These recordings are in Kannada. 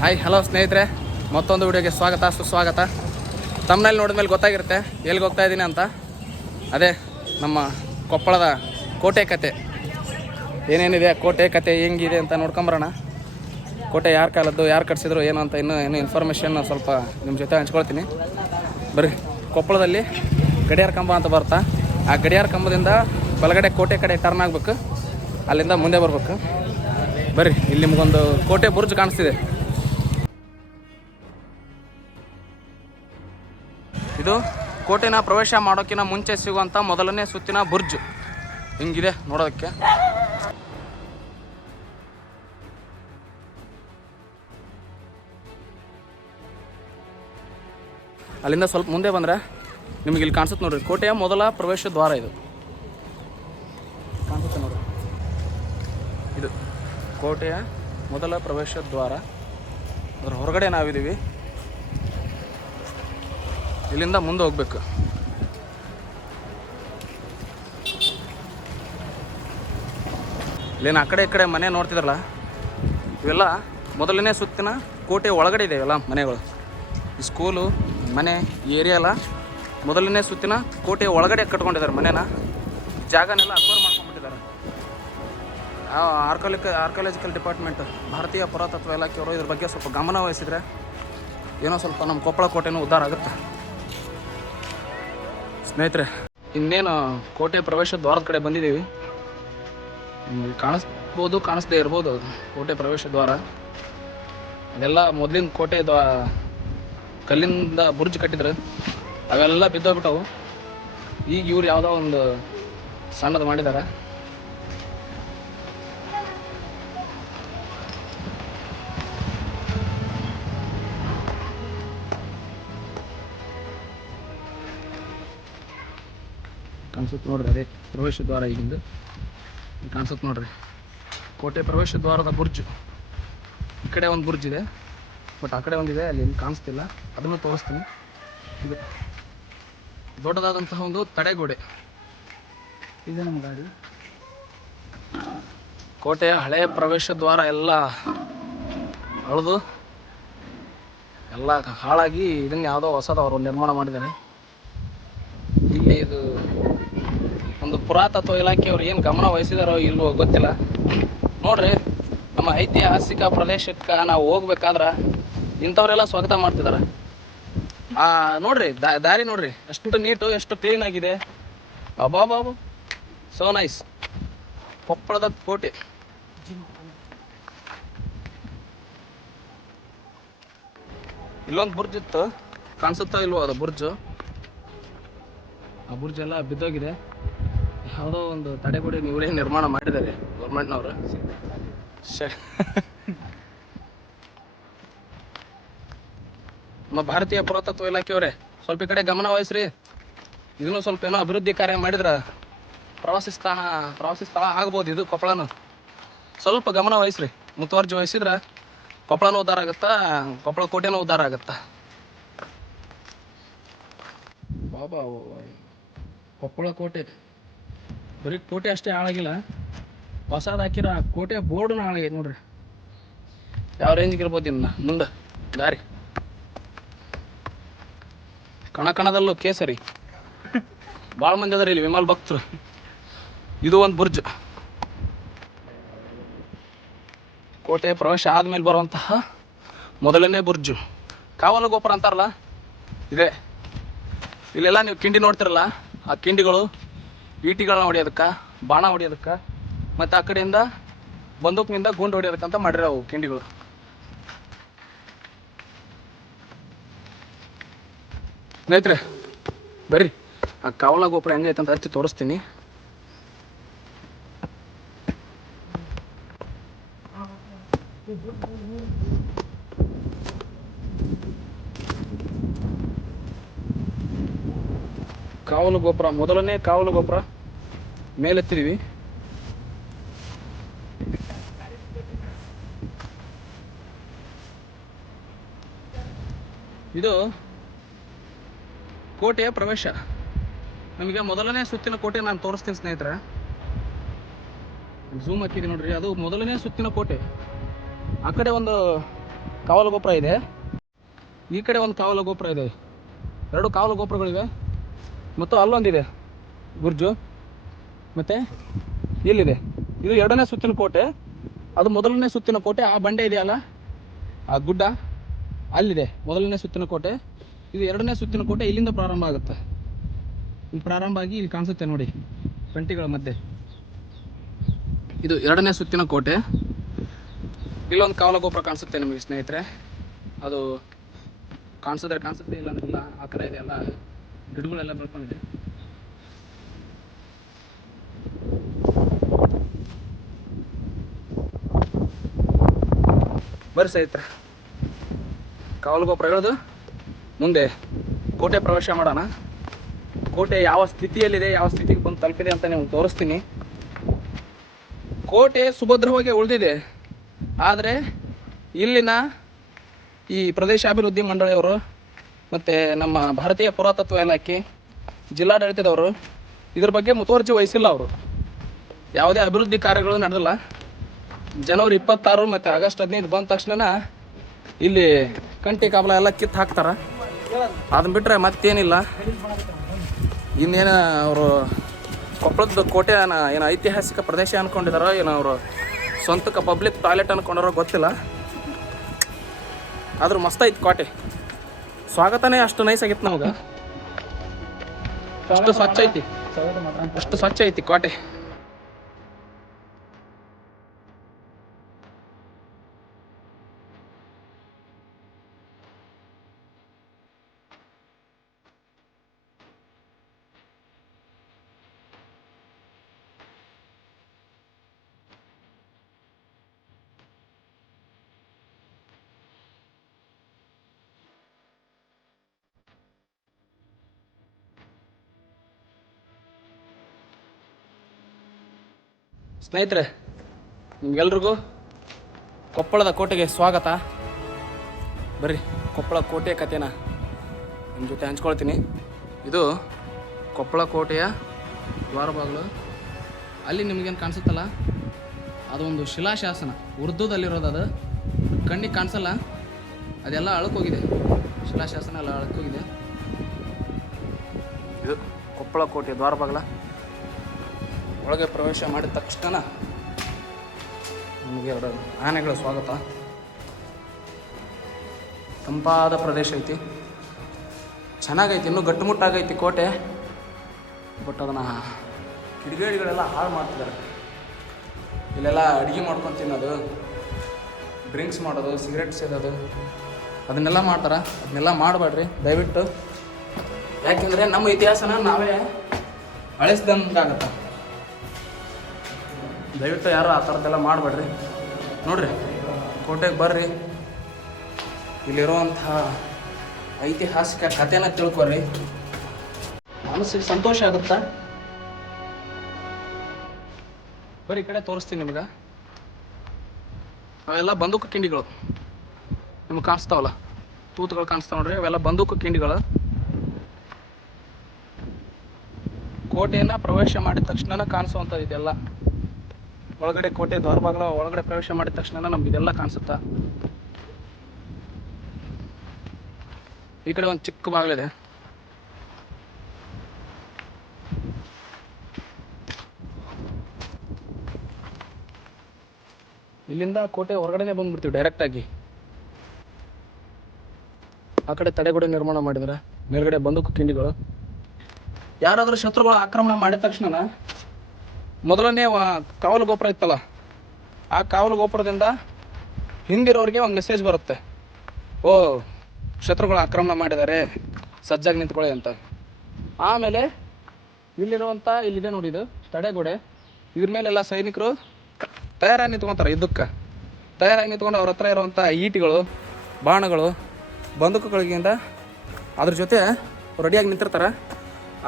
ಹಾಯ್ ಹಲೋ ಸ್ನೇಹಿತರೆ. ಮತ್ತೊಂದು ವಿಡಿಯೋಗೆ ಸ್ವಾಗತ, ಸುಸ್ವಾಗತ. ತಮ್ಮನಲ್ಲಿ ನೋಡಿದ ಮೇಲೆ ಗೊತ್ತಾಗಿರುತ್ತೆ ಎಲ್ಲಿಗೆ ಹೋಗ್ತಾ ಇದ್ದೀನಿ ಅಂತ. ಅದೇ ನಮ್ಮ ಕೊಪ್ಪಳದ ಕೋಟೆ ಕತೆ. ಏನೇನಿದೆ, ಕೋಟೆ ಕತೆ ಹೆಂಗಿದೆ ಅಂತ ನೋಡ್ಕೊಂಬರೋಣ. ಕೋಟೆ ಯಾರು ಕಾಲದ್ದು, ಯಾರು ಕಟ್ಸಿದ್ರು, ಏನು ಅಂತ ಇನ್ನೂ ಏನು ಇನ್ಫಾರ್ಮೇಷನ್ ಸ್ವಲ್ಪ ನಿಮ್ಮ ಜೊತೆ ಹಂಚ್ಕೊಳ್ತೀನಿ. ಬರ್ರಿ. ಕೊಪ್ಪಳದಲ್ಲಿ ಗಡಿಯಾರ ಕಂಬ ಅಂತ ಬರ್ತಾ. ಆ ಗಡಿಯಾರ ಕಂಬದಿಂದ ಬಲಗಡೆ ಕೋಟೆ ಕಡೆ ಟರ್ನ್ ಆಗಬೇಕು. ಅಲ್ಲಿಂದ ಮುಂದೆ ಬರಬೇಕು. ಬರ್ರಿ, ಇಲ್ಲಿ ನಿಮಗೊಂದು ಕೋಟೆ ಬುರ್ಜ್ ಕಾಣಿಸ್ತಿದೆ. ಇದು ಕೋಟೆನ ಪ್ರವೇಶ ಮಾಡೋಕ್ಕಿಂತ ಮುಂಚೆ ಸಿಗುವಂತ ಮೊದಲನೇ ಸುತ್ತಿನ ಬುರ್ಜ್. ಹಿಂಗಿದೆ ನೋಡೋದಕ್ಕೆ. ಅಲ್ಲಿಂದ ಸ್ವಲ್ಪ ಮುಂದೆ ಬಂದ್ರೆ ನಿಮಗೆ ಇಲ್ಲಿ ಕಾಣಿಸುತ್ತೆ ನೋಡ್ರಿ. ಕೋಟೆಯ ಮೊದಲ ಪ್ರವೇಶ ದ್ವಾರ ಇದು. ಕಾಣಿಸುತ್ತೆ ನೋಡ್ರಿ. ಇದು ಕೋಟೆಯ ಮೊದಲ ಪ್ರವೇಶ ದ್ವಾರ. ಅದರ ಹೊರಗಡೆ ನಾವಿದ್ದೀವಿ. ಇಲ್ಲಿಂದ ಮುಂದೆ ಹೋಗ್ಬೇಕು. ಇಲ್ಲೇನು ಆ ಕಡೆ ಈ ಕಡೆ ಮನೆ ನೋಡ್ತಿದ್ರಲ್ಲ? ಇವೆಲ್ಲ ಮೊದಲನೇ ಸುತ್ತಿನ ಕೋಟೆ ಒಳಗಡೆ ಇದೆ ಇವೆಲ್ಲ ಮನೆಗಳು. ಈ ಸ್ಕೂಲು ಮನೆ, ಈ ಏರಿಯಾ ಎಲ್ಲ ಮೊದಲನೇ ಸುತ್ತಿನ ಕೋಟೆ ಒಳಗಡೆ ಕಟ್ಕೊಂಡಿದ್ದಾರೆ ಮನೆನ. ಜಾಗನೆಲ್ಲ ಅಕ್ವರ್ ಮಾಡ್ಕೊಂಡ್ಬಿಟ್ಟಿದ್ದಾರೆ. ಆರ್ಕಾಲಿಕ ಆರ್ಕಾಲಜಿಕಲ್ ಡಿಪಾರ್ಟ್ಮೆಂಟ್ ಭಾರತೀಯ ಪುರಾತತ್ವ ಇಲಾಖೆಯವರು ಇದ್ರ ಬಗ್ಗೆ ಸ್ವಲ್ಪ ಗಮನ ವಹಿಸಿದ್ರೆ ಏನೋ ಸ್ವಲ್ಪ ನಮ್ಮ ಕೊಪ್ಪಳ ಕೋಟೆನೂ ಉದ್ಧಾರ ಆಗುತ್ತೆ. ಸ್ನೇಹಿತರೆ, ಇನ್ನೇನು ಕೋಟೆ ಪ್ರವೇಶ ದ್ವಾರದ ಕಡೆ ಬಂದಿದ್ದೀವಿ. ಕಾಣಿಸ್ಬೋದು, ಕಾಣಿಸ್ದೇ ಇರ್ಬೋದು ಕೋಟೆ ಪ್ರವೇಶ ದ್ವಾರ. ಅದೆಲ್ಲ ಮೊದಲಿನ ಕೋಟೆ ದ್ವಾ, ಕಲ್ಲಿಂದ ಬುರ್ಜ್ ಕಟ್ಟಿದ್ರು ಅವೆಲ್ಲ ಬಿದ್ದೋಗ್ಬಿಟ್ಟವು. ಈಗ ಇವ್ರು ಯಾವುದೋ ಒಂದು ಸಣ್ಣದು ಮಾಡಿದ್ದಾರೆ. ಕಾಣಿಸುತ್ತೆ ನೋಡ್ರಿ, ಅದೇ ಪ್ರವೇಶ ದ್ವಾರ ಈಗಿಂದು ಕಾಣಿಸುತ್ತೆ ನೋಡ್ರಿ. ಕೋಟೆ ಪ್ರವೇಶ ದ್ವಾರದ ಬುರ್ಜ್. ಈ ಕಡೆ ಒಂದು ಬುರ್ಜ್ ಇದೆ, ಬಟ್ ಆ ಕಡೆ ಒಂದಿದೆ ಅಲ್ಲಿ ಏನು ಕಾಣಿಸ್ತಿಲ್ಲ ಅದನ್ನು ತೋರಿಸ್ತೀನಿ. ಇದು ದೊಡ್ಡದಾದಂತಹ ಒಂದು ತಡೆಗೋಡೆ. ಇದೆ ನಮ್ಮ ಗಾಡಿ? ಕೋಟೆಯ ಹಳೆಯ ಪ್ರವೇಶ ದ್ವಾರ ಎಲ್ಲ ಅಳದು, ಎಲ್ಲ ಹಾಳಾಗಿ ಇದನ್ನು ಯಾವುದೋ ಹೊಸದವರು ನಿರ್ಮಾಣ ಮಾಡಿದ್ದಾರೆ ಇಲ್ಲಿ ಇದು ಒಂದು ಪುರಾತತ್ವ ಇಲಾಖೆಯವರು ಏನು ಗಮನ ವಹಿಸಿದಾರೋ ಇಲ್ವೋ ಗೊತ್ತಿಲ್ಲ. ನೋಡ್ರಿ, ನಮ್ಮ ಐತಿಹಾಸಿಕ ಪ್ರದೇಶಕ್ಕೆ ನಾವು ಹೋಗ್ಬೇಕಾದ್ರೆ ಇಂಥವರೆಲ್ಲ ಸ್ವಾಗತ ಮಾಡ್ತಿದ್ದಾರೆ ಆ, ನೋಡ್ರಿ ದಾರಿ ನೋಡ್ರಿ ಎಷ್ಟು ನೀಟು, ಎಷ್ಟು ಕ್ಲೀನ್ ಆಗಿದೆ. ಅಬಾಬಾಬು ಸೋ ನೈಸ್ ಕೊಪ್ಪಳದ ಕೋಟೆ. ಇಲ್ಲೊಂದು ಬುರ್ಜ್ ಇತ್ತು. ಕಾಣಿಸುತ್ತಾ ಇಲ್ವೋ ಅದು ಬುರ್ಜು ಆ ಬುರ್ಜ್ ಎಲ್ಲ ಬಿದ್ದೋಗಿದೆ. ಯಾವುದೋ ಒಂದು ತಡೆಗೋಡೆ ಇವರೇ ನಿರ್ಮಾಣ ಮಾಡಿದ್ದಾರೆ ಗೌರ್ಮೆಂಟ್ನವರು. ನಮ್ಮ ಭಾರತೀಯ ಪುರಾತತ್ವ ಇಲಾಖೆಯವರೇ ಸ್ವಲ್ಪ ಈ ಕಡೆ ಗಮನ ವಹಿಸ್ರಿ. ಇದನ್ನು ಸ್ವಲ್ಪ ಏನೋ ಅಭಿವೃದ್ಧಿ ಕಾರ್ಯ ಮಾಡಿದ್ರ ಪ್ರವಾಸಿ ಸ್ಥಾನ ಪ್ರವಾಸಿ ಸ್ಥಳ ಆಗ್ಬೋದು ಇದು ಕೊಪ್ಪಳನು. ಸ್ವಲ್ಪ ಗಮನ ವಹಿಸ್ರಿ. ಮುತುವರ್ಜಿ ವಹಿಸಿದ್ರೆ ಕೊಪ್ಪಳನೂ ಉದ್ಧಾರ ಆಗುತ್ತಾ ಕೊಪ್ಪಳ ಕೋಟೆನೂ ಉದ್ಧಾರ ಆಗುತ್ತಾ? ಬಾಬಾ ಕೊಪ್ಪಳ ಕೋಟೆ. ಬರೀ ಕೋಟೆ ಅಷ್ಟೇ ಹಾಳಾಗಿಲ್ಲ. ಹೊಸದು ಹಾಕಿರೋ ಆ ಕೋಟೆ ಬೋರ್ಡ್ನ ಹಾಳಾಗೈತೆ ನೋಡ್ರಿ. ಯಾವ ರೇಂಜ್ಗೆ ಇರ್ಬೋದು ಇನ್ನು? ಮುಂದೆ. ದಾರಿ. ಕಣ ಕಣದಲ್ಲೂ ಕೇಸರಿ. ಭಾಳ ಮಂದಿ ಅದಾರ ಇಲ್ಲಿ, ವಿಮಲ್ ಭಕ್ತರು. ಇದು ಒಂದು ಬುರ್ಜ್. ಕೋಟೆ ಪ್ರವೇಶ ಆದಮೇಲೆ ಬರುವಂತಹ ಮೊದಲನೇ ಬುರ್ಜು. ಕಾವಲು ಗೋಪುರ ಅಂತಾರಲ್ಲ? ಇದೆ. ಇಲ್ಲೆಲ್ಲ ನೀವು ಕಿಂಡಿ ನೋಡ್ತಿರಲ್ಲ? ಆ ಕಿಂಡಿಗಳು ಈಟಿಗಳನ್ನ ಹೊಡಿಯೋದಕ್ಕೆ, ಬಾಣ ಹೊಡಿಯೋದಕ್ಕೆ, ಮತ್ತು ಆ ಕಡೆಯಿಂದ ಬಂದೂಕಿನಿಂದ ಗುಂಡು ಹೊಡಿಯೋದಕ್ಕಂತ ಮಾಡಿರೋ ಅವು ಕಿಂಡಿಗಳು. ಸ್ನೇಹಿತರೆ, ಬರ್ರಿ. ಆ ಕಾವಲ ಗೋಪುರ ಹೆಂಗೈತೆ ಅಂತ ಹಚ್ಚಿ ತೋರಿಸ್ತೀನಿ. ಕಾವಲು ಗೋಪುರ, ಮೊದಲನೇ ಕಾವಲು ಗೋಪುರ ಮೇಲೆತ್ತಿದೀವಿ ಇದು ಕೋಟೆಯ ಪ್ರವೇಶ. ನಮಗೆ ಮೊದಲನೇ ಸುತ್ತಿನ ಕೋಟೆ ನಾನು ತೋರಿಸ್ತೀನಿ ಸ್ನೇಹಿತರೆ. ಝೂಮ್ ಹಾಕಿದ್ದೀನಿ ನೋಡ್ರಿ, ಅದು ಮೊದಲನೇ ಸುತ್ತಿನ ಕೋಟೆ. ಆ ಕಡೆ ಒಂದು ಕಾವಲು ಗೋಪುರ ಇದೆ. ಈ ಕಡೆ ಒಂದು ಕಾವಲು ಗೋಪುರ ಇದೆ. ಎರಡು ಕಾವಲು ಗೋಪುರಗಳಿವೆ. ಮತ್ತು ಅಲ್ಲೊಂದಿದೆ ಬುರ್ಜು ಮತ್ತು ಇಲ್ಲಿದೆ. ಇದು ಎರಡನೇ ಸುತ್ತಿನ ಕೋಟೆ. ಅದು ಮೊದಲನೇ ಸುತ್ತಿನ ಕೋಟೆ. ಆ ಬಂಡೆ ಇದೆಯಲ್ಲ? ಆ ಗುಡ್ಡ ಅಲ್ಲಿದೆ, ಮೊದಲನೇ ಸುತ್ತಿನ ಕೋಟೆ. ಇದು ಎರಡನೇ ಸುತ್ತಿನ ಕೋಟೆ ಇಲ್ಲಿಂದ ಪ್ರಾರಂಭ ಆಗುತ್ತೆ. ಇಲ್ಲಿ ಪ್ರಾರಂಭ ಆಗಿ ಇಲ್ಲಿ ಕಾಣಿಸುತ್ತೆ ನೋಡಿ ಕಂಟಿಗಳ ಮಧ್ಯೆ. ಇದು ಎರಡನೇ ಸುತ್ತಿನ ಕೋಟೆ. ಇಲ್ಲೊಂದು ಕಾವಲ ಗೋಪುರ ಕಾಣಿಸುತ್ತೆ ನಿಮಗೆ ಸ್ನೇಹಿತರೆ. ಅದು ಕಾಣಿಸಿದ್ರೆ ಕಾಣಿಸುತ್ತೆ ಇಲ್ಲ ಆ ಥರ ಇದೆ ಎಲ್ಲ ಗಿಡಗಳೆಲ್ಲ ಬೆಳ್ಕೊಂಡಿದೆ. ಬರ್ರಿ ಸ್ನೇಹಿತರೆ. ಕಾವಲು ಗೋಪುರ ಮುಂದೆ ಕೋಟೆ ಪ್ರವೇಶ ಮಾಡೋಣ. ಕೋಟೆ ಯಾವ ಸ್ಥಿತಿಯಲ್ಲಿದೆ, ಯಾವ ಸ್ಥಿತಿಗೆ ಬಂದು ತಲುಪಿದೆ ಅಂತ ನಿಮ್ಗೆ ತೋರಿಸ್ತೀನಿ. ಕೋಟೆ ಸುಭದ್ರವಾಗಿ ಉಳಿದಿದೆ. ಆದರೆ ಇಲ್ಲಿನ ಈ ಪ್ರದೇಶಾಭಿವೃದ್ಧಿ ಮಂಡಳಿಯವರು ಮತ್ತು ನಮ್ಮ ಭಾರತೀಯ ಪುರಾತತ್ವ ಇಲಾಖೆ ಜಿಲ್ಲಾಡಳಿತದವರು ಇದ್ರ ಬಗ್ಗೆ ಮುತುವರ್ಜಿ ವಹಿಸಿಲ್ಲ ಅವರು. ಯಾವುದೇ ಅಭಿವೃದ್ಧಿ ಕಾರ್ಯಗಳು ನಡೆದಿಲ್ಲ. ಜನವರಿ ಇಪ್ಪತ್ತಾರು ಮತ್ತು ಆಗಸ್ಟ್ ಹದಿನೈದು ಬಂದ ತಕ್ಷಣ ಇಲ್ಲಿ ಕಂಟಿ ಕಾಬಲ ಎಲ್ಲ ಕಿತ್ತು ಹಾಕ್ತಾರೆ. ಅದನ್ನ ಬಿಟ್ಟರೆ ಮತ್ತೇನಿಲ್ಲ. ಇನ್ನೇನು ಅವರು ಕೊಪ್ಪಳದ ಕೋಟೆ ಏನು ಐತಿಹಾಸಿಕ ಪ್ರದೇಶ ಅಂದ್ಕೊಂಡಿದಾರೋ ಏನೋ ಅವರು ಸ್ವಂತಕ್ಕೆ ಪಬ್ಲಿಕ್ ಟಾಯ್ಲೆಟ್ ಅಂದ್ಕೊಂಡಾರೋ ಗೊತ್ತಿಲ್ಲ. ಆದರೂ ಮಸ್ತ್ ಐತಿ ಕೋಟೆ. ಸ್ವಾಗತನೇ ಅಷ್ಟು ನೈಸ್ ಆಗಿತ್ತು ನಮಗೆ. ಅಷ್ಟು ಸ್ವಚ್ಛ ಐತಿ. ಅಷ್ಟು ಸ್ವಚ್ಛ ಐತಿ ಕೋಟೆ ಸ್ನೇಹಿತರೆ, ನಿಮ್ಗೆಲ್ರಿಗೂ ಕೊಪ್ಪಳದ ಕೋಟೆಗೆ ಸ್ವಾಗತ. ಬರ್ರಿ, ಕೊಪ್ಪಳ ಕೋಟೆ ಕಥೆನ ನಿಮ್ಮ ಜೊತೆ ಹಂಚ್ಕೊಳ್ತೀನಿ. ಇದು ಕೊಪ್ಪಳ ಕೋಟೆಯ ದ್ವಾರ ಬಾಗಿಲು. ಅಲ್ಲಿ ನಿಮಗೇನು ಕಾಣಿಸುತ್ತಲ್ಲ ಅದೊಂದು ಶಿಲಾಶಾಸನ. ಉರ್ದುದಲ್ಲಿರೋದು ಅದು ಕಣ್ಣಿಗೆ ಕಾಣಿಸಲ್ಲ, ಅದೆಲ್ಲ ಅಳಕೋಗಿದೆ. ಶಿಲಾಶಾಸನ ಎಲ್ಲ ಅಳಕೋಗಿದೆ. ಇದು ಕೊಪ್ಪಳ ಕೋಟೆ ದ್ವಾರ ಬಾಗಿಲ. ಒಳಗೆ ಪ್ರವೇಶ ಮಾಡಿದ ತಕ್ಷಣ ನಮಗೆ ಎರಡು ಆನೆಗಳ ಸ್ವಾಗತ. ತಂಪಾದ ಪ್ರದೇಶ ಐತಿ. ಚೆನ್ನಾಗೈತಿ, ಇನ್ನೂ ಗಟ್ಟುಮುಟ್ಟಾಗೈತಿ ಕೋಟೆ. ಬಟ್ ಅದನ್ನು ಕಿಡಿಗೇಡಿಗಳೆಲ್ಲ ಹಾಳು ಮಾಡ್ತಿದ್ದಾರೆ ಇಲ್ಲೆಲ್ಲ ಅಡುಗೆ ಮಾಡ್ಕೊಂಡು ತಿನ್ನೋದು ಡ್ರಿಂಕ್ಸ್ ಮಾಡೋದು ಸಿಗರೆಟ್ ಸೇದೋದು, ಅದನ್ನೆಲ್ಲ ಮಾಡ್ತಾರೆ. ಅದನ್ನೆಲ್ಲ ಮಾಡಬೇಡ್ರಿ, ದಯವಿಟ್ಟು. ಯಾಕೆಂದರೆ ನಮ್ಮ ಇತಿಹಾಸನ ನಾವೇ ಅಳಿಸ್ದಂಗಾಗತ್ತೆ. ದಯವಿಟ್ಟು ಯಾರು ಆ ಥರದ್ದೆಲ್ಲ ಮಾಡಬೇಡ್ರಿ. ನೋಡ್ರಿ, ಕೋಟೆಗೆ ಬರ್ರಿ. ಇಲ್ಲಿರುವಂತಹ ಐತಿಹಾಸಿಕ ಕಥೆನ ತಿಳ್ಕೊರಿ. ಮನಸ್ಸಿಗೆ ಸಂತೋಷ ಆಗುತ್ತಾ? ಬರೀ ಈ ಕಡೆ ತೋರಿಸ್ತೀನಿ ನಿಮ್ಗೆ. ಅವೆಲ್ಲ ಬಂದೂಕು ಕಿಂಡಿಗಳು ನಿಮ್ಗೆ ಕಾಣಿಸ್ತಾವಲ್ಲ? ತೂತುಗಳು ಕಾಣಿಸ್ತಾವ ನೋಡ್ರಿ, ಅವೆಲ್ಲ ಬಂದೂಕು ಕಿಂಡಿಗಳು ಕೋಟೆಯನ್ನ ಪ್ರವೇಶ ಮಾಡಿದ ತಕ್ಷಣ ಕಾಣಿಸುವಂಥದ್ದು ಇದೆಲ್ಲ. ಒಳಗಡೆ ಕೋಟೆ ದ್ವಾರಬಾಗ್ಲ ಒಳಗಡೆ ಪ್ರವೇಶ ಮಾಡಿದ ತಕ್ಷಣ ನಮ್ಗೆ ಇದೆಲ್ಲ ಕಾಣಿಸುತ್ತಾ? ಈ ಕಡೆ ಒಂದು ಚಿಕ್ಕ ಬಾಗಿಲಿದೆ ಇಲ್ಲಿಂದ ಕೋಟೆ ಹೊರಗಡೆನೆ ಬಂದ್ಬಿಡ್ತೀವಿ ಡೈರೆಕ್ಟ್ ಆಗಿ. ಆ ಕಡೆ ತಡೆಗೋಡೆ ನಿರ್ಮಾಣ ಮಾಡಿದ್ದಾರೆ. ಮೇಲ್ಗಡೆ ಬಂದೂಕು ಕಿಂಡಿಗಳು ಯಾರಾದರೂ ಶತ್ರುಗಳು ಆಕ್ರಮಣ ಮಾಡಿದ ತಕ್ಷಣ ಮೊದಲನೇ ಕಾವಲು ಗೋಪುರ ಇತ್ತಲ್ಲ, ಆ ಕಾವಲು ಗೋಪುರದಿಂದ ಹಿಂದಿರೋರಿಗೆ ಒಂದು ಮೆಸೇಜ್ ಬರುತ್ತೆ. ಓ, ಶತ್ರುಗಳು ಆಕ್ರಮಣ ಮಾಡಿದ್ದಾರೆ, ಸಜ್ಜಾಗಿ ನಿಂತ್ಕೊಳ್ಳಿ ಅಂತ. ಆಮೇಲೆ ಇಲ್ಲಿರುವಂಥ ಇಲ್ಲಿದೆ ನೋಡಿ ಇದು, ತಡೆಗೋಡೆ. ಇದ್ರ ಮೇಲೆಲ್ಲ ಸೈನಿಕರು ತಯಾರಾಗಿ ನಿಂತ್ಕೊತಾರೆ ಯುದ್ಧಕ್ಕೆ ತಯಾರಾಗಿ ನಿಂತ್ಕೊಂಡು ಅವ್ರ ಹತ್ರ ಇರುವಂಥ ಈಟಿಗಳು, ಬಾಣಗಳು ಬಂದೂಕುಗಳಿಗಿಂತ ಅದ್ರ ಜೊತೆ ರೆಡಿಯಾಗಿ ನಿಂತಿರ್ತಾರೆ.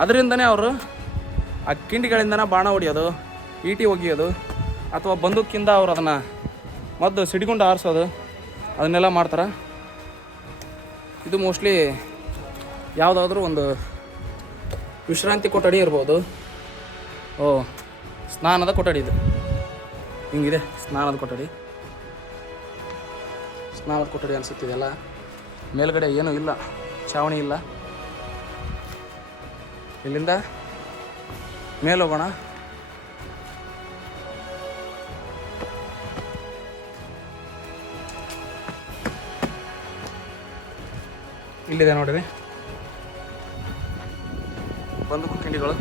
ಅದರಿಂದನೇ ಅವರು ಆ ಕಿಂಡಿಗಳಿಂದನೇ ಬಾಣ ಹೊಡಿಯೋದು, ಈಟಿ ಒಗೆಯೋದು, ಅಥವಾ ಬಂದೂಕಿಂದ ಅವ್ರು ಅದನ್ನು ಮದ್ದು ಸಿಡಿಗುಂಡು ಆರಿಸೋದು, ಅದನ್ನೆಲ್ಲ ಮಾಡ್ತಾರೆ. ಇದು ಮೋಸ್ಟ್ಲಿ ಯಾವುದಾದ್ರೂ ಒಂದು ವಿಶ್ರಾಂತಿ ಕೊಠಡಿ ಇರ್ಬೋದು. ಓ, ಸ್ನಾನದ ಕೊಠಡಿ ಇದು. ಹಿಂಗಿದೆ, ಸ್ನಾನದ ಕೊಠಡಿ. ಸ್ನಾನದ ಕೊಠಡಿ ಅನಿಸುತ್ತಿದೆಯಲ್ಲ ಮೇಲ್ಗಡೆ ಏನೂ ಇಲ್ಲ, ಛಾವಣಿ ಇಲ್ಲ. ಇಲ್ಲಿಂದ ಮೇಲೆ ಹೋಗೋಣ. ಇಲ್ಲಿದೆ ನೋಡಿರಿ. ಒಂದು ಕಿಂಡಿಗಳು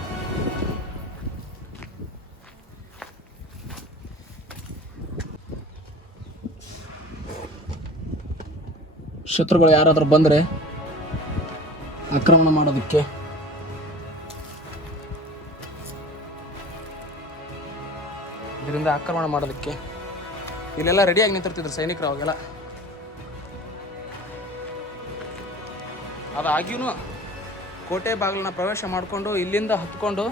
ಶತ್ರುಗಳು ಯಾರಾದರೂ ಬಂದರೆ ಆಕ್ರಮಣ ಮಾಡೋದಕ್ಕೆ ಇದರಿಂದ ಆಕ್ರಮಣ ಮಾಡೋದಕ್ಕೆ. ಇಲ್ಲೆಲ್ಲ ರೆಡಿಯಾಗಿ ನಿಂತಿರ್ತಿದ್ರು ಸೈನಿಕರು ಅವಾಗೆಲ್ಲ. ಅದಾಗ್ಯೂ ಕೋಟೆ ಬಾಗಿಲನ್ನ ಪ್ರವೇಶ ಮಾಡಿಕೊಂಡು ಇಲ್ಲಿಂದ ಹತ್ಕೊಂಡು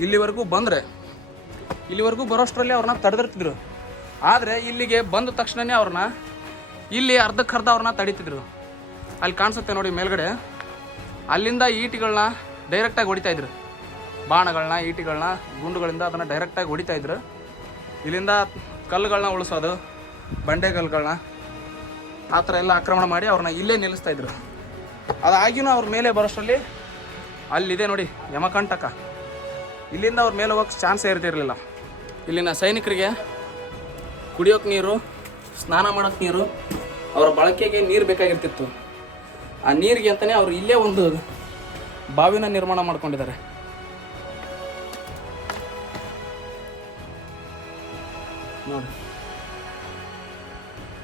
ಇಲ್ಲಿವರೆಗೂ ಬಂದರೆ, ಇಲ್ಲಿವರೆಗೂ ಬರೋಷ್ಟರಲ್ಲಿ ಅವ್ರನ್ನ ತಡೆದಿರ್ತಿದ್ರು. ಆದರೆ ಇಲ್ಲಿಗೆ ಬಂದ ತಕ್ಷಣನೇ ಅವ್ರನ್ನ ಇಲ್ಲಿ ಅರ್ಧಕ್ಕರ್ಧ ಅವ್ರನ್ನ ತಡೀತಿದ್ರು. ಅಲ್ಲಿ ಕಾಣಿಸುತ್ತೆ ನೋಡಿ ಮೇಲ್ಗಡೆ. ಅಲ್ಲಿಂದ ಈಟಿಗಳನ್ನ ಡೈರೆಕ್ಟಾಗಿ ಹೊಡಿತಾಯಿದ್ರು ಬಾಣಗಳನ್ನ ಈಟಿಗಳನ್ನ ಗುಂಡುಗಳಿಂದ ಅದನ್ನು ಡೈರೆಕ್ಟಾಗಿ ಹೊಡಿತಾ ಇದ್ರು. ಇಲ್ಲಿಂದ ಕಲ್ಲುಗಳನ್ನ ಉಳಿಸೋದು, ಬಂಡೆ ಕಲ್ಲುಗಳನ್ನ ಆ ಥರ ಎಲ್ಲ ಆಕ್ರಮಣ ಮಾಡಿ ಅವ್ರನ್ನ ಇಲ್ಲೇ ನಿಲ್ಲಿಸ್ತಾ ಇದ್ರು. ಅದಾಗಿನೂ ಅವ್ರ ಮೇಲೆ ಬರೋಷ್ಟರಲ್ಲಿ ಅಲ್ಲಿದೆ ನೋಡಿ ಯಮಕಂಟಕ. ಇಲ್ಲಿಂದ ಅವ್ರ ಮೇಲೆ ಹೋಗಕ್ಕೆ ಚಾನ್ಸೇ ಇರ್ತಿರಲಿಲ್ಲ. ಇಲ್ಲಿನ ಸೈನಿಕರಿಗೆ ಕುಡಿಯೋಕೆ ನೀರು, ಸ್ನಾನ ಮಾಡೋಕೆ ನೀರು, ಅವರ ಬಳಕೆಗೆ ನೀರು ಬೇಕಾಗಿರ್ತಿತ್ತು. ಆ ನೀರಿಗೆ ಅಂತಲೇ ಅವರು ಇಲ್ಲೇ ಒಂದು ಬಾವಿನ ನಿರ್ಮಾಣ ಮಾಡ್ಕೊಂಡಿದ್ದಾರೆ. ನೋಡಿ.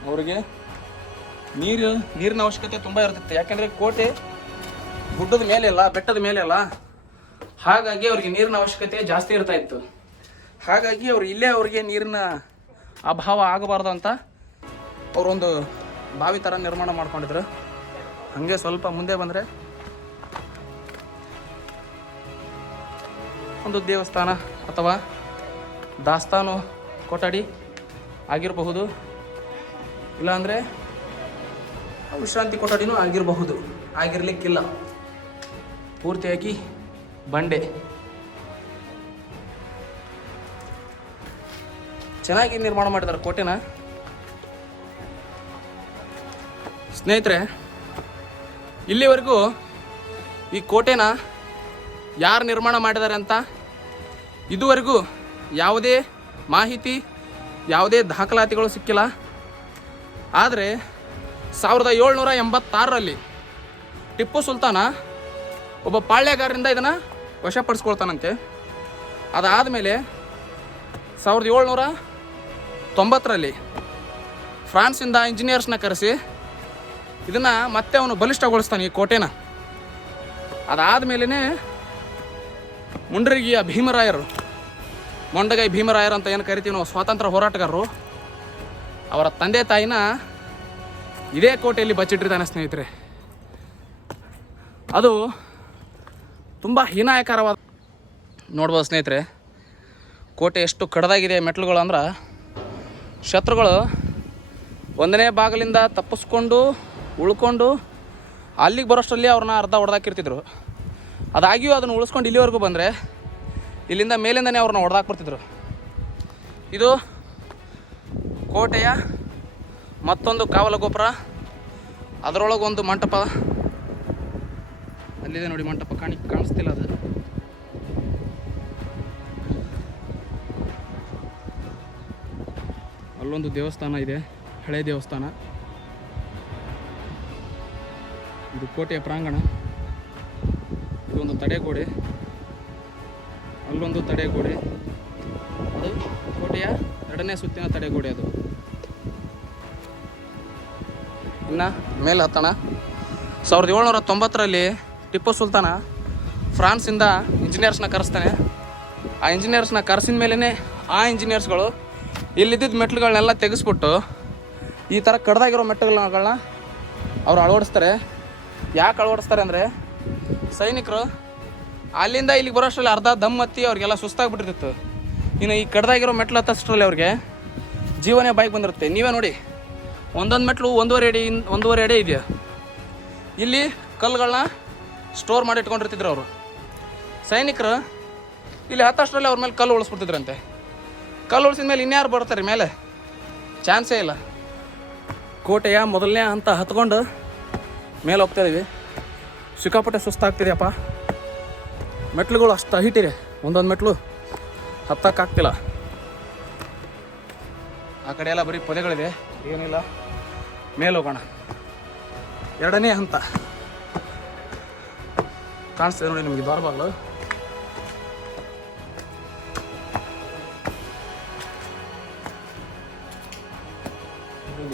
ಅವರಿಗೆ ನೀರು, ನೀರಿನ ಅವಶ್ಯಕತೆ ತುಂಬ ಇರ್ತಿತ್ತು. ಯಾಕೆಂದರೆ ಕೋಟೆ ಗುಡ್ಡದ ಮೇಲೆ ಅಲ್ಲ, ಬೆಟ್ಟದ ಮೇಲೆ ಅಲ್ಲ. ಹಾಗಾಗಿ ಅವ್ರಿಗೆ ನೀರಿನ ಅವಶ್ಯಕತೆ ಜಾಸ್ತಿ ಇರ್ತಾ ಇತ್ತು. ಹಾಗಾಗಿ ಅವ್ರು ಇಲ್ಲೇ ಅವ್ರಿಗೆ ನೀರಿನ ಅಭಾವ ಆಗಬಾರ್ದು ಅಂತ ಅವರೊಂದು ಬಾವಿ ಥರ ನಿರ್ಮಾಣ ಮಾಡ್ಕೊಂಡಿದ್ರು. ಹಾಗೆ ಸ್ವಲ್ಪ ಮುಂದೆ ಬಂದರೆ ಒಂದು ದೇವಸ್ಥಾನ ಅಥವಾ ದಾಸ್ತಾನು, ಕೊಠಡಿ. ಆಗಿರಬಹುದು. ಇಲ್ಲಾಂದರೆ ವಿಶ್ರಾಂತಿ ಕೊಠಡಿನೂ ಆಗಿರಬಹುದು. ಆಗಿರಲಿಕ್ಕಿಲ್ಲ. ಪೂರ್ತಿಯಾಗಿ ಬಂಡೆ. ಚೆನ್ನಾಗಿ ನಿರ್ಮಾಣ ಮಾಡಿದ್ದಾರೆ ಕೋಟೆನ. ಸ್ನೇಹಿತರೆ, ಇಲ್ಲಿವರೆಗೂ ಈ ಕೋಟೆನ ಯಾರು ನಿರ್ಮಾಣ ಮಾಡಿದ್ದಾರೆ ಅಂತ ಇದುವರೆಗೂ ಯಾವುದೇ ಮಾಹಿತಿ ಯಾವುದೇ ದಾಖಲಾತಿಗಳು ಸಿಕ್ಕಿಲ್ಲ. ಆದರೆ ಸಾವಿರದ ಏಳ್ನೂರ ಎಂಬತ್ತಾರರಲ್ಲಿ ಟಿಪ್ಪು ಸುಲ್ತಾನ ಒಬ್ಬ ಪಾಳ್ಯಗಾರರಿಂದ ಇದನ್ನು ವಶಪಡಿಸ್ಕೊಳ್ತಾನಂತೆ. ಅದಾದಮೇಲೆ ಸಾವಿರದ ಏಳ್ನೂರ ತೊಂಬತ್ತರಲ್ಲಿ ಫ್ರಾನ್ಸಿಂದ ಇಂಜಿನಿಯರ್ಸ್ನ ಕರೆಸಿ ಇದನ್ನು ಮತ್ತೆ ಅವನು ಬಲಿಷ್ಠಗೊಳಿಸ್ತಾನೆ ಈ ಕೋಟೆನ. ಅದಾದ ಮೇಲೇ ಮುಂಡ್ರಿಗಿಯ ಭೀಮರಾಯರು ಮೊಂಡಗೈ ಭೀಮರಾಯರು ಅಂತ ಏನು ಕರಿತೀವಿ ನಾವು? ಸ್ವಾತಂತ್ರ್ಯ ಹೋರಾಟಗಾರರು. ಅವರ ತಂದೆ ತಾಯಿನ ಇದೇ ಕೋಟೆಯಲ್ಲಿ ಬಚ್ಚಿಟ್ಟಿರ್ತಾನೆ ಸ್ನೇಹಿತರೆ. ಅದು ತುಂಬ ಹೀನಾಯಕರವಾದ ನೋಡ್ಬೋದು ಸ್ನೇಹಿತರೆ, ಕೋಟೆ ಎಷ್ಟು ಕಡದಾಗಿದೆ ಮೆಟ್ಲುಗಳು ಅಂದ್ರೆ ಶತ್ರುಗಳು ಒಂದನೇ ಬಾಗಿಲಿಂದ ತಪ್ಪಿಸ್ಕೊಂಡು, ಉಳ್ಕೊಂಡು ಅಲ್ಲಿಗೆ ಬರೋಷ್ಟರಲ್ಲಿ ಅವ್ರನ್ನ ಅರ್ಧ ಹೊಡೆದಾಕಿರ್ತಿದ್ರು. ಅದಾಗಿಯೂ ಅದನ್ನು ಉಳಿಸ್ಕೊಂಡು ಇಲ್ಲಿವರೆಗೂ ಬಂದರೆ ಇಲ್ಲಿಂದ ಮೇಲಿಂದನೇ ಅವ್ರನ್ನ ಹೊಡೆದಾಕ್ಬಿಡ್ತಿದ್ರು ಇದು ಕೋಟೆಯ ಮತ್ತೊಂದು ಕಾವಲ ಗೋಪುರ. ಅದರೊಳಗೆ ಒಂದು ಮಂಟಪ. ಅಲ್ಲಿದೆ ನೋಡಿ ಮಂಟಪ ಕಾಣಿ, ಕಾಣಿಸ್ತಿಲ್ಲ ಅದು. ಅಲ್ಲೊಂದು ದೇವಸ್ಥಾನ ಇದೆ, ಹಳೆ ದೇವಸ್ಥಾನ. ಇದು ಕೋಟೆಯ ಪ್ರಾಂಗಣ. ಇದೊಂದು ತಡೆಗೋಡೆ. ಅಲ್ಲೊಂದು ತಡೆಗೋಡೆ. ಅದು ಕೋಟೆಯ ಎರಡನೇ ಸುತ್ತಿನ ತಡೆಗೋಡೆ ಅದು. ಇನ್ನು ಮೇಲೆ ಹತ್ತಣ. ಸಾವಿರದ ಏಳ್ನೂರ ತೊಂಬತ್ತರಲ್ಲಿ ಟಿಪ್ಪು ಸುಲ್ತಾನ ಫ್ರಾನ್ಸಿಂದ ಇಂಜಿನಿಯರ್ಸ್ನ ಕರೆಸ್ತಾನೆ. ಆ ಇಂಜಿನಿಯರ್ಸ್ನ ಕರೆಸಿದ ಮೇಲೇ ಆ ಇಂಜಿನಿಯರ್ಸ್ಗಳು ಇಲ್ಲಿದ್ದ ಮೆಟ್ಲುಗಳನ್ನೆಲ್ಲ ತೆಗೆಸ್ಬಿಟ್ಟು ಈ ಥರ ಕಡ್ದಾಗಿರೋ ಮೆಟ್ಟುಗಳನ್ನ ಅವ್ರು ಅಳವಡಿಸ್ತಾರೆ. ಯಾಕೆ ಅಳವಡಿಸ್ತಾರೆ ಅಂದರೆ ಸೈನಿಕರು ಅಲ್ಲಿಂದ ಇಲ್ಲಿಗೆ ಬರೋಷ್ಟರಲ್ಲಿ ಅರ್ಧ ದಮ್ ಹತ್ತಿ ಅವ್ರಿಗೆಲ್ಲ ಸುಸ್ತಾಗ್ಬಿಟ್ಟಿರ್ತಿತ್ತು ಇನ್ನು ಈ ಕಡ್ದಾಗಿರೋ ಮೆಟ್ಲು ಹತ್ತಷ್ಟರಲ್ಲಿ ಅವ್ರಿಗೆ ಜೀವನೇ ಬೈಕ್ ಬಂದಿರುತ್ತೆ. ನೀವೇ ನೋಡಿ, ಒಂದೊಂದು ಮೆಟ್ಲು ಒಂದೂವರೆ ಅಡಿ ಇನ್- ಒಂದೂವರೆ ಅಡಿ ಇದೆಯಾ? ಇಲ್ಲಿ ಕಲ್ಲುಗಳನ್ನ ಸ್ಟೋರ್ ಮಾಡಿ ಇಟ್ಕೊಂಡಿರ್ತಿದ್ರು ಅವರು. ಸೈನಿಕರು ಇಲ್ಲಿ ಹತ್ತಷ್ಟರಲ್ಲಿ ಅವ್ರ ಮೇಲೆ ಕಲ್ಲು ಉಳಿಸ್ಬಿಡ್ತಿದ್ರಂತೆ. ಕಲ್ಲು ಉಳಿಸಿದ ಮೇಲೆ ಇನ್ಯಾರು ಬರ್ತಾರೆ ಮೇಲೆ? ಚಾನ್ಸೇ ಇಲ್ಲ. ಕೋಟೆಯ ಮೊದಲನೇ ಹಂತ ಹತ್ಕೊಂಡು ಮೇಲೆ ಹೋಗ್ತಾ ಇದ್ದೀವಿ ಸಿಕ್ಕಾಪಟ್ಟೆ ಸುಸ್ತಾಗ್ತಿದೆಯಪ್ಪ. ಮೆಟ್ಲುಗಳು ಅಷ್ಟು ಹಿಟ್ಟಿರಿ ಒಂದೊಂದು ಮೆಟ್ಲು ಹತ್ತಕ್ಕಾಗ್ತಿಲ್ಲ ಆ ಕಡೆ ಎಲ್ಲ ಬರೀ ಪೊದೆಗಳಿದೆ. ಏನಿಲ್ಲ. ಮೇಲೆ ಹೋಗೋಣ. ಎರಡನೇ ಹಂತ. ಕಾಣಿಸ್ತದೆ ನೋಡಿ ನಿಮಗೆ ದ್ವಾರ ಬಾಗ್ಲು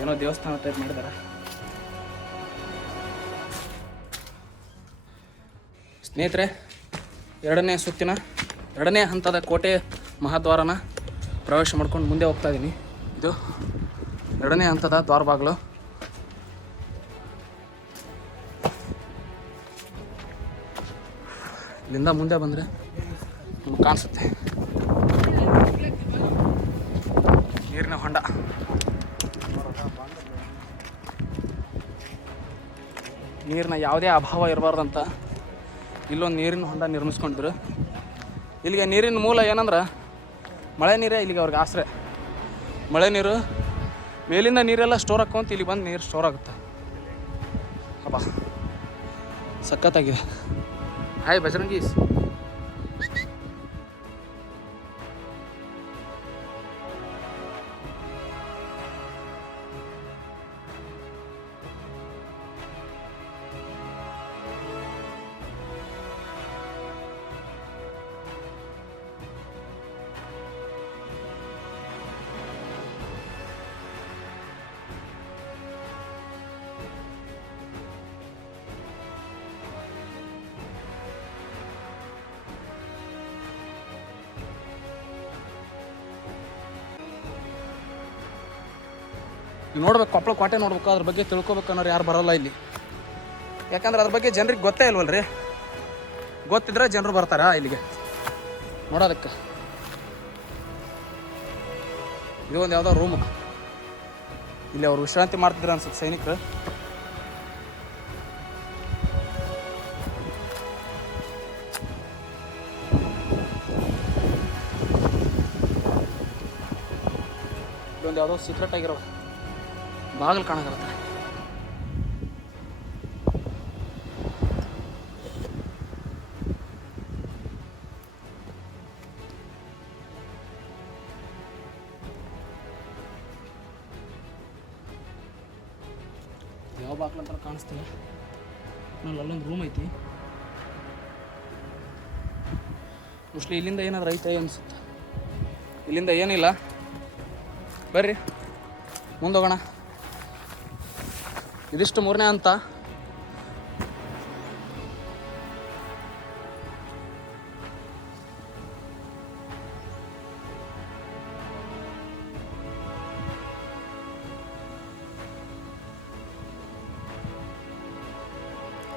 ಏನೋ ದೇವಸ್ಥಾನ ಟೈಪ್ ಮಾಡಿದ್ದಾರೆ ಸ್ನೇಹಿತರೆ ಎರಡನೇ ಸುತ್ತಿನ ಎರಡನೇ ಹಂತದ ಕೋಟೆ ಮಹಾದ್ವಾರನ ಪ್ರವೇಶ ಮಾಡ್ಕೊಂಡು ಮುಂದೆ ಹೋಗ್ತಾ ಇದ್ದೀನಿ ಇದು ಎರಡನೇ ಹಂತದ ದ್ವಾರ ಬಾಗಿಲು. ಇಲ್ಲಿಂದ ಮುಂದೆ ಬಂದರೆ ನಿಮ್ಗೆ ಕಾಣಿಸುತ್ತೆ. ನೀರಿನ ಹೊಂಡ. ನೀರಿನ ಯಾವುದೇ ಅಭಾವ ಇರಬಾರ್ದಂತ ಇಲ್ಲೊಂದು ನೀರಿನ ಹೊಂಡ ನಿರ್ಮಿಸ್ಕೊಂಡಿದ್ರು. ಇಲ್ಲಿಗೆ ನೀರಿನ ಮೂಲ ಏನಂದ್ರೆ, ಮಳೆ ನೀರೇ ಇಲ್ಲಿಗೆ ಅವ್ರಿಗೆ ಆಸರೆ. ಮಳೆ ನೀರು, ಮೇಲಿಂದ ನೀರೆಲ್ಲ ಸ್ಟೋರ್ ಹಾಕೊಂತ ಇಲ್ಲಿ ಬಂದು ನೀರು ಸ್ಟೋರ್ ಆಗುತ್ತೆ. ಅಪ್ಪ ಸಖತ್ತಾಗಿದೆ. ಹಾಯ್ ಬಜರಂಗೀಸ್ ನೋಡ್ಬೇಕು, ಕೊಪ್ಪಳ ಕೋಟೆ ನೋಡ್ಬೇಕು, ಅದ್ರ ಬಗ್ಗೆ ತಿಳ್ಕೊಬೇಕು ಅನ್ನೋರು ಯಾರು ಬರೋಲ್ಲ ಇಲ್ಲಿ. ಯಾಕಂದ್ರೆ ಅದ್ರ ಬಗ್ಗೆ ಜನರಿಗೆ ಗೊತ್ತೇ ಇಲ್ವಲ್ರಿ? ಗೊತ್ತಿದ್ರೆ ಜನರು ಬರ್ತಾರ ಇಲ್ಲಿಗೆ. ನೋಡೋದಕ್ಕೆ. ಇದು ಒಂದು ಯಾವುದೋ ರೂಮ್ ಇಲ್ಲಿ ಅವ್ರು ವಿಶ್ರಾಂತಿ ಮಾಡ್ತಿದ್ರು ಅನ್ಸುತ್ತೆ ಸೈನಿಕರು. ಇದೊಂದು ಯಾವುದೋ ಸೀಕ್ರೆಟ್ ಆಗಿರೋ ಬಾಗಿಲು ಕಾಣಕತ್ತೆ ಯಾವ ಬಾಗಿಲು ಅಂತ ಕಾಣಿಸ್ತಿಲ್ಲ. ಆಮೇಲೆ ಅಲ್ಲೊಂದು ರೂಮ್ ಐತಿ. ಮೋಸ್ಟ್ಲಿ ಇಲ್ಲಿಂದ ಏನಾದ್ರು ಐತೆ ಅನ್ಸುತ್ತೆ? ಇಲ್ಲಿಂದ ಏನಿಲ್ಲ. ಬರ್ರಿ. ಮುಂದೋಗೋಣ ಇದಿಷ್ಟು ಮೂರನೇ ಹಂತ.